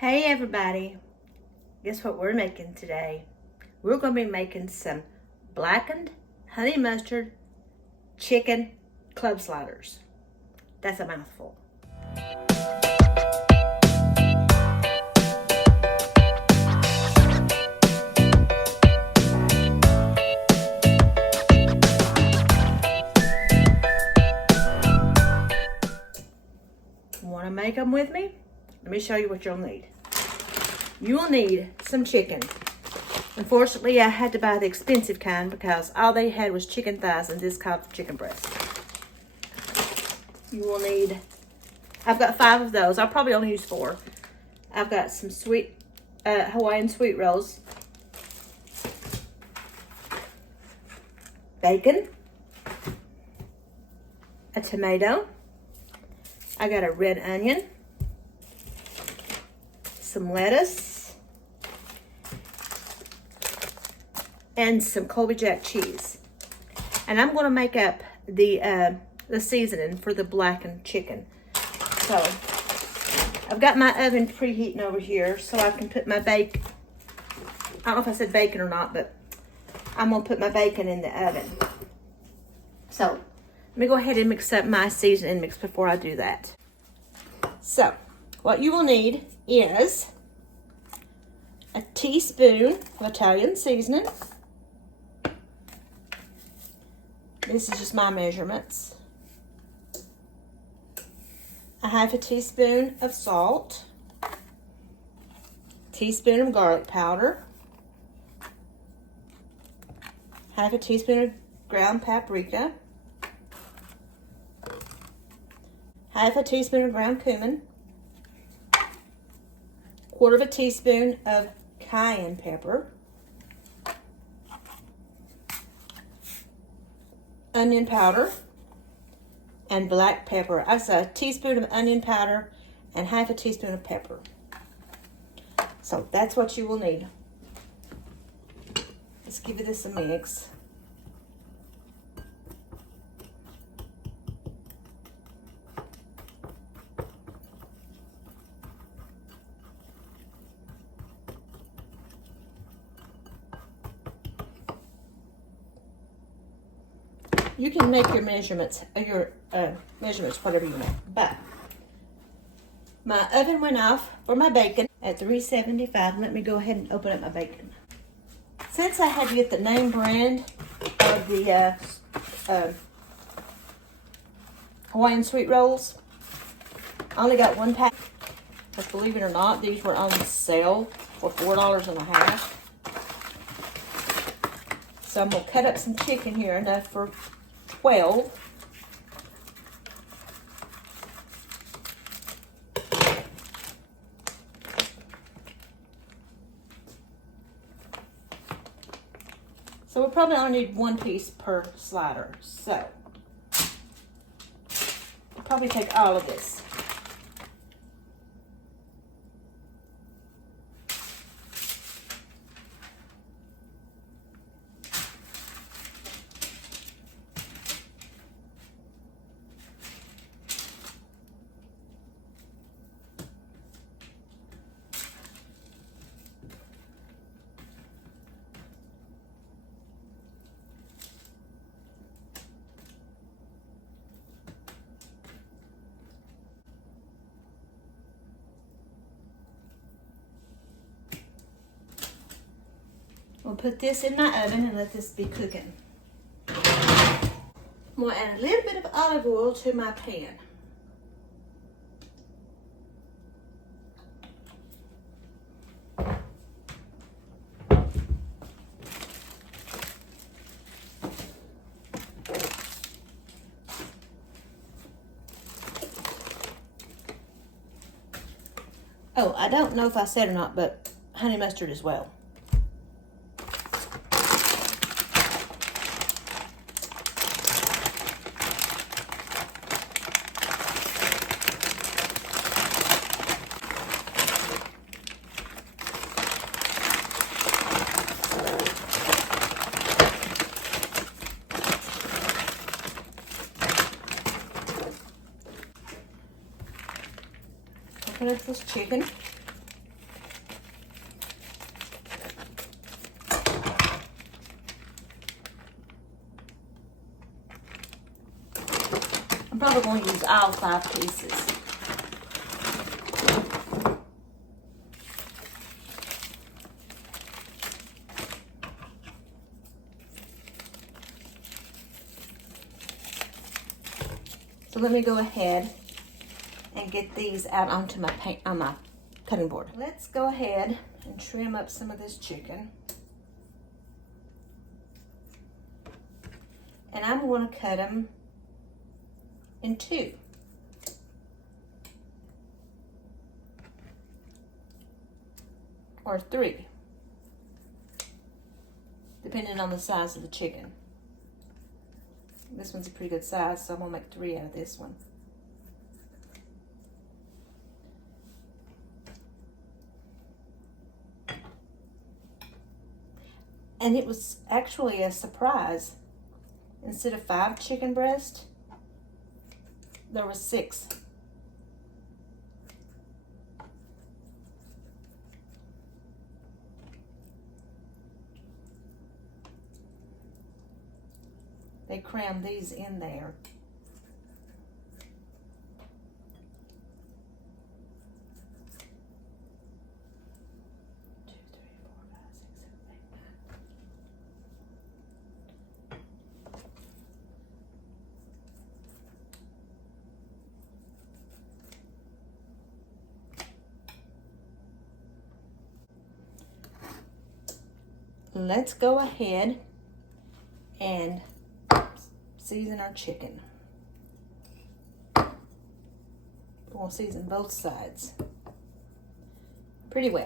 Hey everybody, guess what we're making today? We're going to be making some blackened honey mustard chicken club sliders. That's a mouthful. Want to make them with me? Let me show you what you'll need. You will need some chicken. Unfortunately, I had to buy the expensive kind because all they had was chicken thighs and this called for chicken breast. You will need, I've got 5 of those. I'll probably only use 4. I've got some sweet, Hawaiian sweet rolls, bacon, a tomato, I got a red onion, some lettuce, and some Colby Jack cheese. And I'm going to make up the seasoning for the blackened chicken. So I've got my oven preheating over here so I can put my bacon. I don't know if I said bacon or not, but I'm going to put my bacon in the oven. So let me go ahead and mix up my seasoning mix before I do that. So what you will need is a teaspoon of Italian seasoning. This is just my measurements. A half a teaspoon of salt, teaspoon of garlic powder, half a teaspoon of ground paprika, half a teaspoon of ground cumin, quarter of a teaspoon of cayenne pepper, onion powder, and black pepper. That's a teaspoon of onion powder and half a teaspoon of pepper. So that's what you will need. Let's give this a mix. You can make your measurements whatever you want. But my oven went off for my bacon at 375. Let me go ahead and open up my bacon. Since I had to get the name brand of the Hawaiian sweet rolls, I only got 1 pack. Because believe it or not, these were on sale for $4.50. So I'm gonna cut up some chicken here, enough for 12. So we'll probably only need 1 piece per slider. So I'll probably take all of this. We'll put this in my oven and let this be cooking. I'm going to add a little bit of olive oil to my pan. Oh, I don't know if I said or not, but honey mustard as well. Open up this chicken. I'm probably going to use all 5 pieces. So let me go ahead and get these out onto my cutting board. Let's go ahead and trim up some of this chicken. And I'm going to cut them in 2. Or 3. Depending on the size of the chicken. This one's a pretty good size, so I'm going to make 3 out of this one. And it was actually a surprise. Instead of 5 chicken breasts, there was 6. They crammed these in there. Let's go ahead and season our chicken. We'll season both sides pretty well.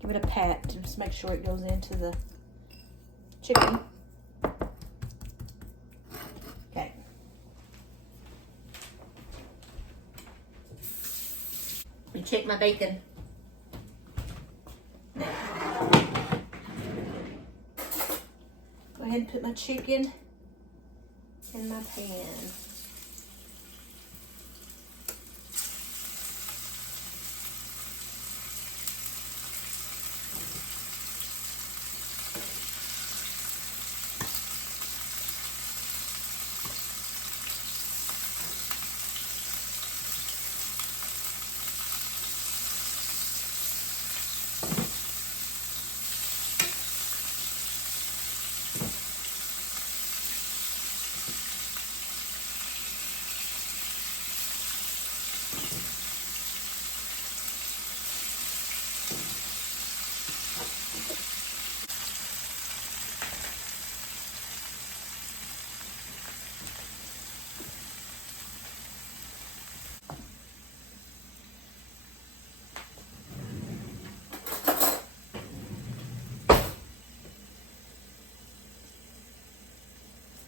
Give it a pat to just make sure it goes into the chicken. Okay. Let me check my bacon. Now, go ahead and put my chicken in my pan.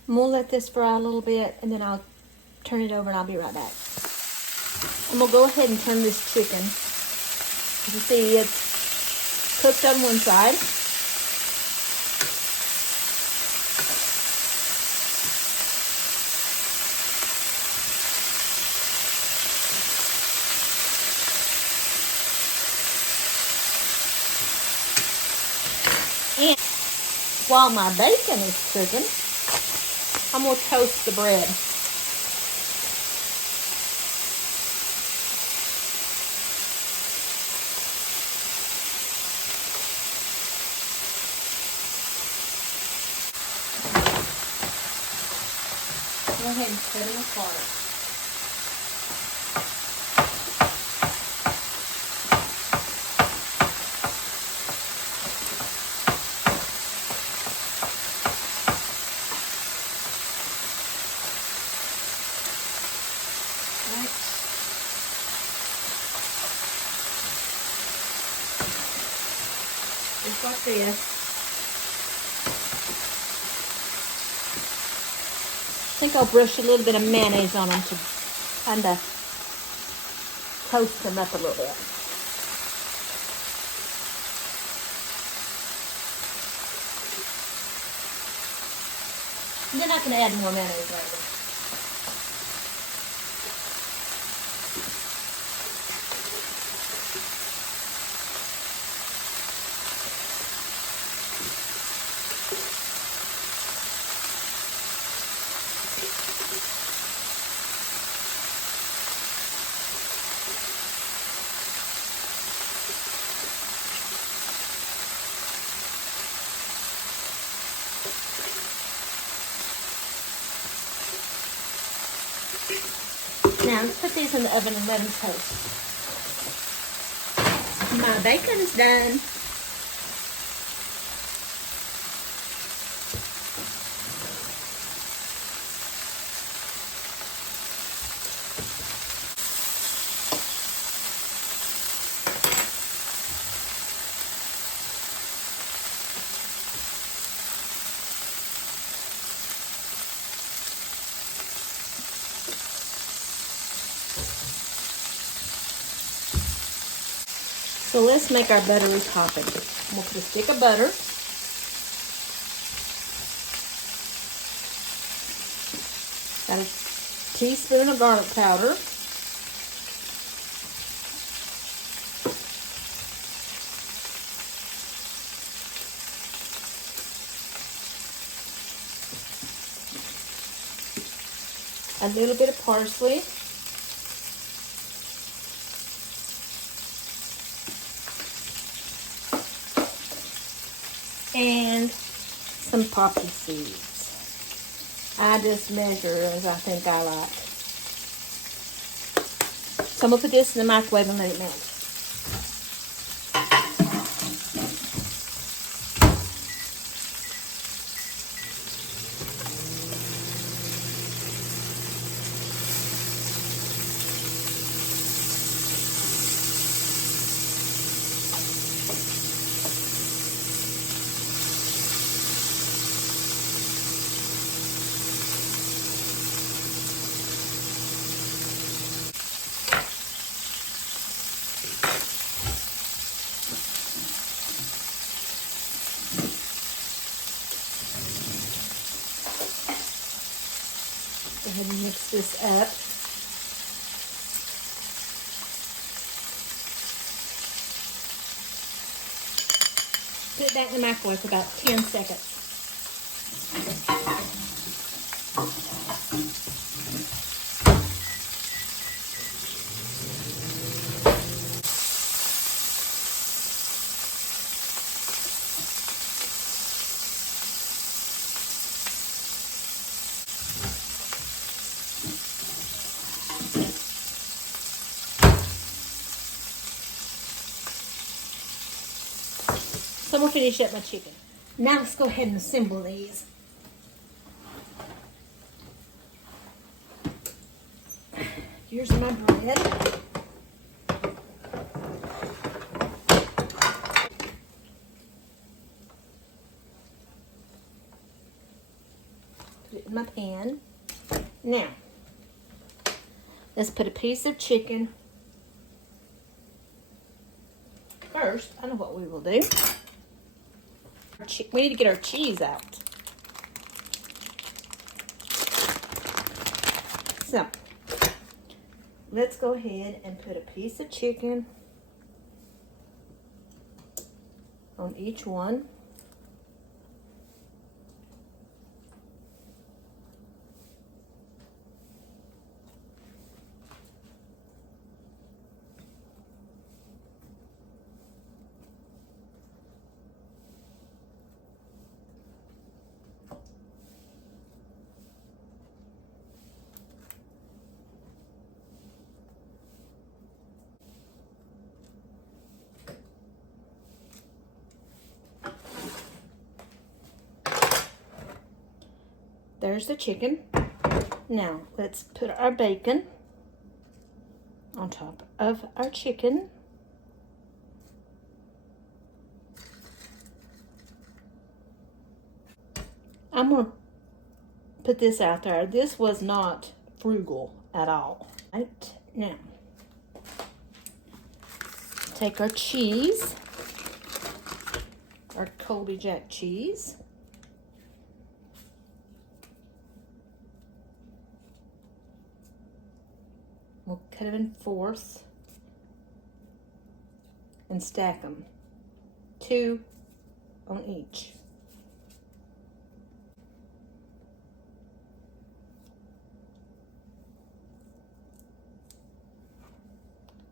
I'm gonna let this fry a little bit and then I'll turn it over and I'll be right back. I'm gonna go ahead and turn this chicken. As you see, it's cooked on one side. And while my bacon is cooking, I'm going to toast the bread. Go ahead and set them apart. Just like this. think I'll brush a little bit of mayonnaise on them to kind of toast them up a little bit. And then I can add more mayonnaise later. Now, let's put these in the oven and let them toast. My bacon's done. So let's make our buttery topping. We'll put a stick of butter. Got a teaspoon of garlic powder. A little bit of parsley. And some poppy seeds. I just measure as I think I like. So I'm going to put this in the microwave and let it melt. Go ahead and mix this up. Put it back in the microwave for about 10 seconds. So I'm going to finish up my chicken. Now let's go ahead and assemble these. Here's my bread. Put it in my pan. Now, let's put a piece of chicken. First, I know what we will do. We need to get our cheese out. So, let's go ahead and put a piece of chicken on each one. There's the chicken. Now, let's put our bacon on top of our chicken. I'm going to put this out there. This was not frugal at all. Right now, take our cheese, our Colby Jack cheese. We'll cut them in fourths and stack them, 2 on each.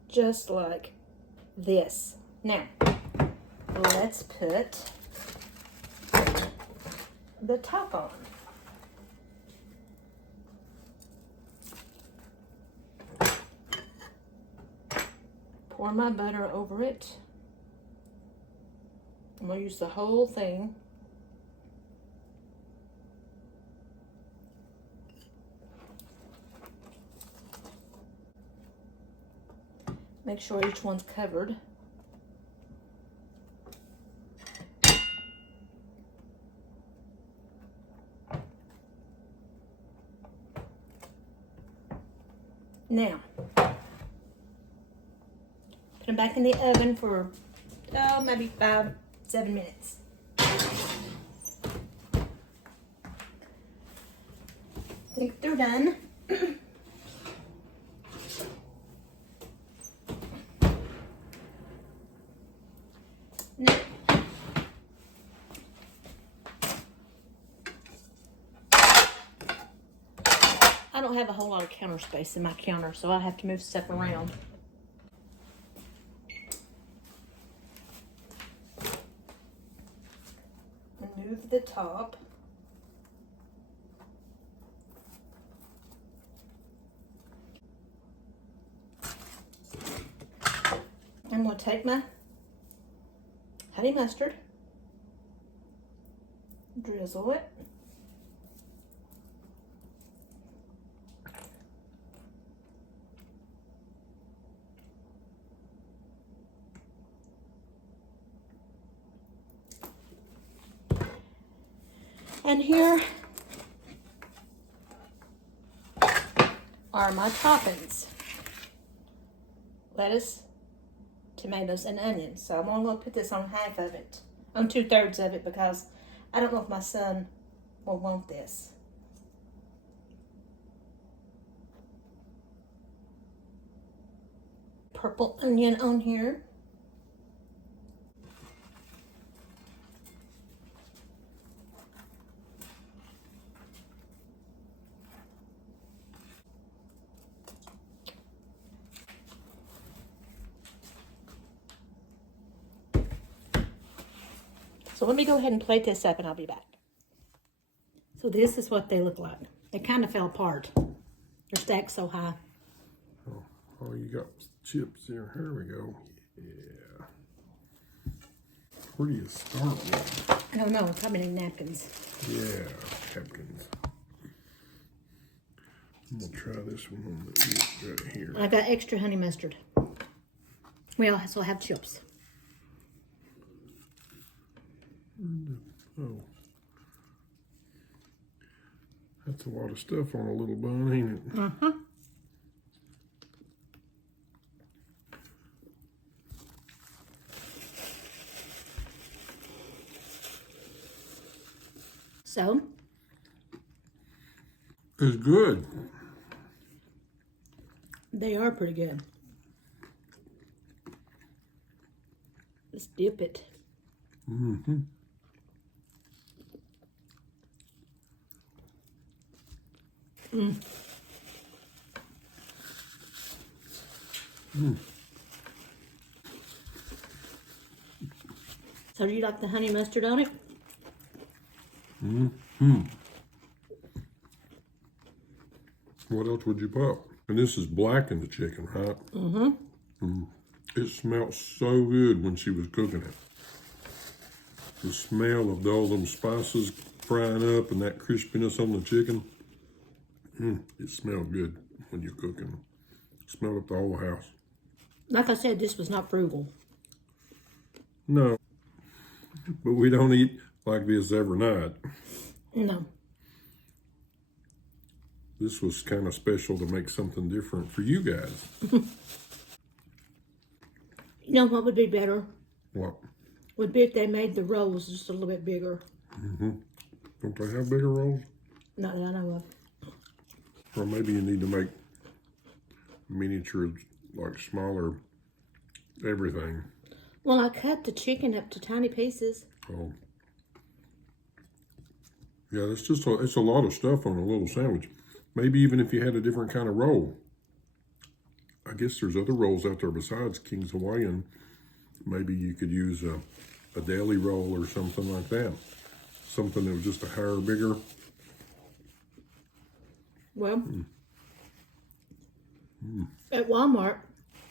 Just like this. Now, let's put the top on. Pour my butter over it. I'm going to use the whole thing. Make sure each one's covered. Now, put them back in the oven for, maybe 5-7 minutes. I think they're done. Now, I don't have a whole lot of counter space in my counter, so I have to move stuff around. Move the top. I'm going to take my honey mustard, drizzle it. And here are my toppings. Lettuce, tomatoes, and onions. So I'm only going to put this on half of it, on 2/3 of it, because I don't know if my son will want this. Purple onion on here. So let me go ahead and plate this up and I'll be back. So this is what they look like. They kind of fell apart. They're stacked so high. Oh, you got chips here. Here we go. Yeah. Where do you start with? I don't know. Probably need napkins. Yeah, napkins. I'm going to try this one on the right here. I got extra honey mustard. We also have chips. Oh. That's a lot of stuff on a little bun, ain't it? Uh-huh. So? It's good. They are pretty good. Let's dip it. Mm-hmm. Mm. Mm. So do you like the honey mustard on it? Mm-hmm. What else would you put? And this is blackened chicken, right? Mm-hmm. Mm. It smelled so good when she was cooking it. The smell of all them spices frying up and that crispiness on the chicken. It smelled good when you're cooking. It smelled up the whole house. Like I said, this was not frugal. No, but we don't eat like this every night. No. this was kind of special to make something different for you guys. You know what would be better? What? Would be if they made the rolls just a little bit bigger. Don't they have bigger rolls? Not that I know of. Or maybe you need to make miniature, like smaller everything. Well, I cut the chicken up to tiny pieces. Oh. Yeah, it's a lot of stuff on a little sandwich. Maybe even if you had a different kind of roll. I guess there's other rolls out there besides King's Hawaiian. Maybe you could use a deli roll or something like that. Something that was just a hair bigger. Well, at Walmart,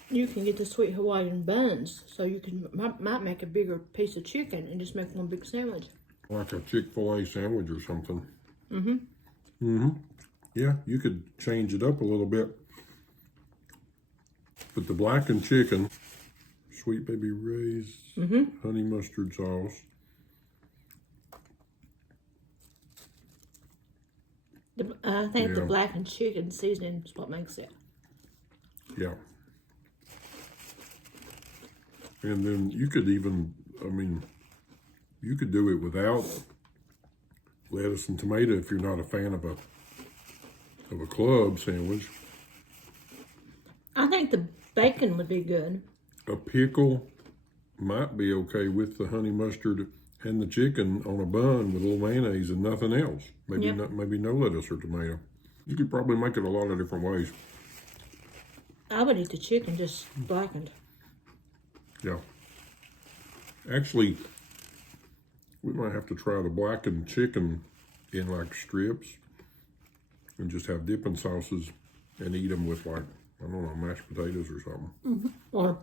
you can get the sweet Hawaiian buns. So you can might make a bigger piece of chicken and just make one big sandwich. Like a Chick-fil-A sandwich or something. Yeah, you could change it up a little bit. But the blackened chicken, Sweet Baby Ray's honey mustard sauce. I think the blackened chicken seasoning is what makes it. Yeah. And then you could even, I mean, you could do it without lettuce and tomato if you're not a fan of a club sandwich. I think the bacon would be good. A pickle might be okay with the honey mustard and the chicken on a bun with a little mayonnaise and nothing else. Maybe maybe no lettuce or tomato. You could probably make it a lot of different ways. I would eat the chicken just blackened. Yeah. Actually, we might have to try the blackened chicken in like strips and just have dipping sauces and eat them with like, I don't know, mashed potatoes or something. Or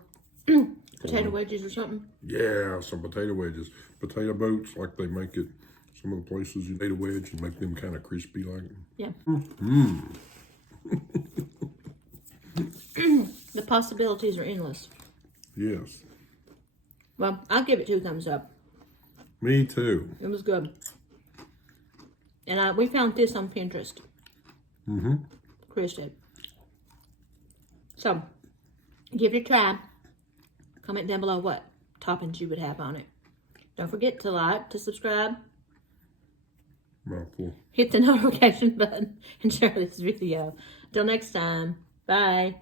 potato wedges or something. Yeah, some potato wedges. Potato boats, like they make it, some of the places you potato wedge and make them kind of crispy like. Yeah. The possibilities are endless. Yes. Well, I'll give it 2 thumbs up. Me too. It was good. And we found this on Pinterest. Chris did. So, give it a try. Comment down below what toppings you would have on it. Don't forget to like, to subscribe. Mouthful. Hit the notification button and share this video. Until next time, bye.